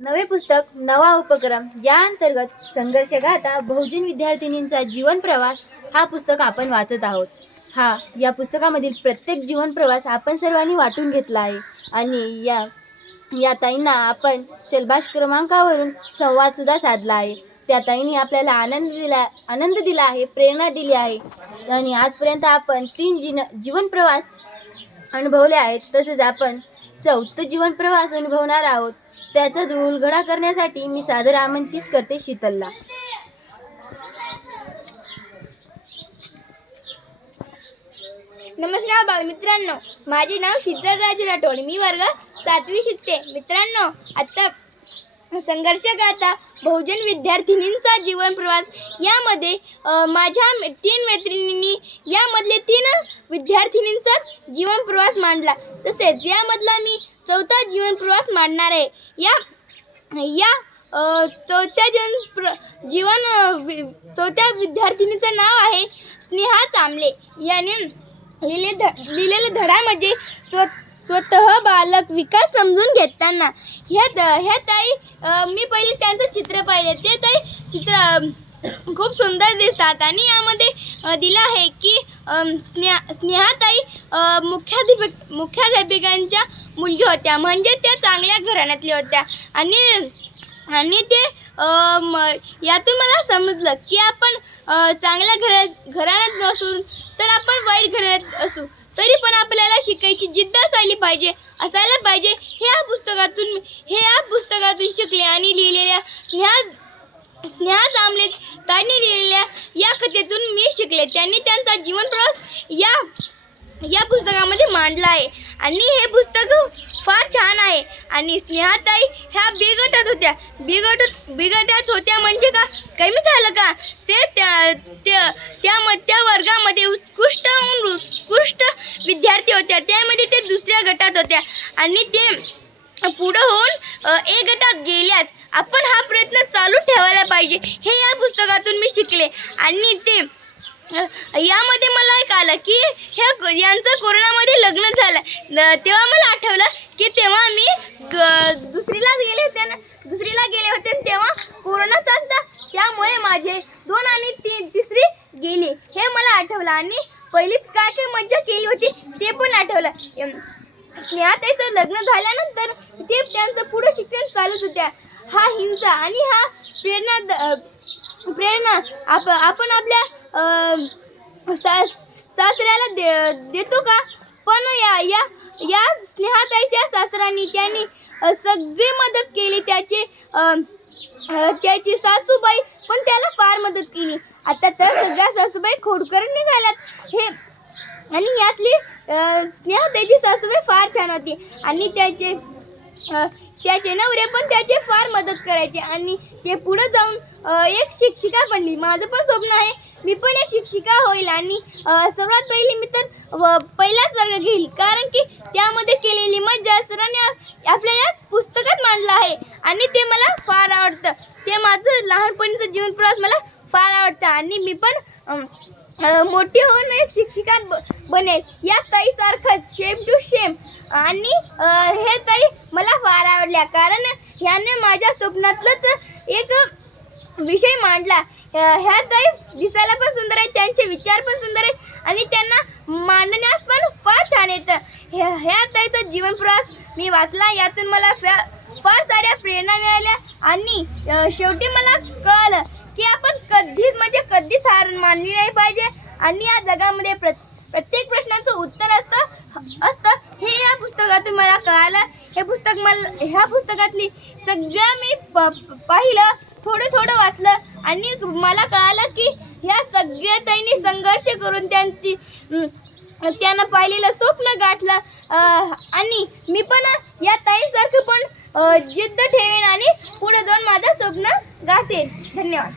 नवे पुस्तक नवा उपक्रम या अंतर्गत संघर्ष गाथा बहुजन विद्यार्थिनींचा जीवन प्रवास हा पुस्तक आपण वाचत आहोत. हा या पुस्तकामधील प्रत्येक जीवन प्रवास आपण सर्वांनी वाटून घेतला आहे. आणि या या ताईंना आपण चलबाश क्रमांकावरून संवादसुद्धा साधला आहे. त्या ताईंनी आपल्याला आनंद दिला आनंद दिला आहे प्रेरणा दिली आहे. आणि आजपर्यंत आपण तीन जीन जीवन प्रवास अनुभवले आहेत. तसेच आपण चौथ जीवन प्रवास अनुभवणार आहोत. त्याचाच उलगडा करण्यासाठी मी सादर आमंत्रित करते शीतलला. नमस्कार बालमित्रांनो. माझे नाव शीतलराज राठोड. मी वर्ग सातवी शिकते. मित्रांनो आता संघर्ष गाथा बहुजन विद्यार्थिनींचा जीवन प्रवास यामध्ये माझ्या तीन मैत्रिणींनी यामधले तीन विद्यार्थिनींचा जीवन प्रवास मांडला. तसेच यामधला मी चौथा जीवन प्रवास मांडणार आहे. या या चौथ्या जीवन प्र जीवन चौथ्या विद्यार्थिनीचं नाव आहे स्नेहा चांबले याने लिहिले ध लिहिलेल्या धड्यामध्ये स्व स्वतः बालक विकास समजून घेताना. ह्या ह्या ताई मी पहिले त्यांचं चित्र पाहिले. ते ताई चित्र खूप सुंदर दिसतात. आणि यामध्ये दिलं आहे की स्नेहा स्नेहाताई अ, मुख्याध्यापक मुख्याध्यापिकांच्या मुलगी होत्या. म्हणजे त्या चांगल्या घराण्यातल्या होत्या. आणि आणि ते म- यातून मला समजलं की आपण चांगल्या घरात घराण्यात नसून तर आपण वाईट घराण्यात असू. तरी पण आपल्याला शिकायची जिद्द असायला पाहिजे असायला पाहिजे. हे या पुस्तकातून हे या पुस्तकातून शिकले आणि लिहिलेल्या ह्या स्नेहा जांभळे त्यांनी लिहिलेल्या या कथेतून मी शिकले. त्यांनी त्यांचा जीवन प्रवास या या पुस्तकामध्ये मांडला आहे. आणि हे पुस्तक फार छान आहे. आणि स्नेहाताई ह्या बिघटत होत्या. बिघट बिघटत होत्या म्हणजे का? कमी झालं का? ते त्या त्या त्या म- त्या वर्गामध्ये उत्कृष्ट उत्कृष्ट विद्यार्थी होत्या. त्यामध्ये ते दुसऱ्या गटात होत्या. आणि ते पुढं होऊन ए गटात गेल्याच. आपण हा प्रयत्न चालू ठेवायला पाहिजे. हे या पुस्तकातून मी शिकले. आणि ते यामध्ये मला एक आलं की ह्या यांचं कोरोनामध्ये लग्न झालं. तेव्हा मला आठवलं की तेव्हा मी दुसरीला गेले होते ना दुसरीला गेले होते आणि तेव्हा कोरोना चालता. त्यामुळे माझे दोन आणि तीन तिसरी गेली. हे मला आठवलं. आणि पहिलीत काय काय मज्जा केली होती ते पण आठवलं. एम- त्याचं लग्न झाल्यानंतर ते त्यांचं पुढं शिक्षण चालूच होत्या. हा हिंसा आणि हा प्रेरणा द- प्रेरणा आप आपण आपल्या सास सासऱ्याला दे देतो का? पण या या या स्नेहाताईच्या सासऱ्यांनी त्यांनी सगळी मदत केली त्याचे त्याची सासूबाई पण त्याला फार मदत केली. आता तर सगळ्या सासूबाई खोडकर निघाल्यात. हे आणि यातली अ, स्नेहा त्याची सासूबाई फार छान होती. आणि त्याचे त्याचे नवरे पण त्याचे फार मदत करायचे. आणि ते पुढे जाऊन एक शिक्षिका बनली. माझं पण स्वप्न आहे मी पण एक शिक्षिका होईल. आणि सर्वात पहिली मी तर पहिलाच वर्ग घेईल. कारण की त्यामध्ये केलेली मज्जा सरांनी आपल्या या पुस्तकात मांडलं आहे. आणि ते मला फार आवडतं. ते माझं लहानपणीचं जीवन प्रवास मला फार आवडतं. आणि मी पण मोठी होऊन एक शिक्षिका ब- बनेल. या ताईसारखंच शेम टू शेम आणि हे ताई मला फार आवडल्या. कारण ह्याने माझ्या स्वप्नातलंच एक विषय मांडला. ह्या ताई दिसायला पण सुंदर आहेत त्यांचे विचार पण सुंदर आहेत आणि त्यांना मांडण्यास पण फार छान येतं. ह्या ह्या ताईचा जीवन प्रवास मी वाचला. यातून मला फार साऱ्या प्रेरणा मिळाल्या आणि शेवटी मला कळलं की आपण कधीच म्हणजे कधीच हार मानली नाही पाहिजे. आणि या जगामध्ये प्र प्रत्येक प्रश्नाचं उत्तर असतं असतं. हे या पुस्तकातून मला कळालं. हे पुस्तक मला ह्या पुस्तकातली सगळं मी प पाहिलं थोडं थोडं वाचलं. आणि मला कळालं की ह्या सगळ्या त्यांनी संघर्ष करून त्यांची त्यांना त्यानं पाहिलेलं स्वप्न गाठलं. आणि मी पण या ताईसारखं पण जिद्द ठेवेन आणि पुढे जाऊन माझं स्वप्न गाठेन. धन्यवाद.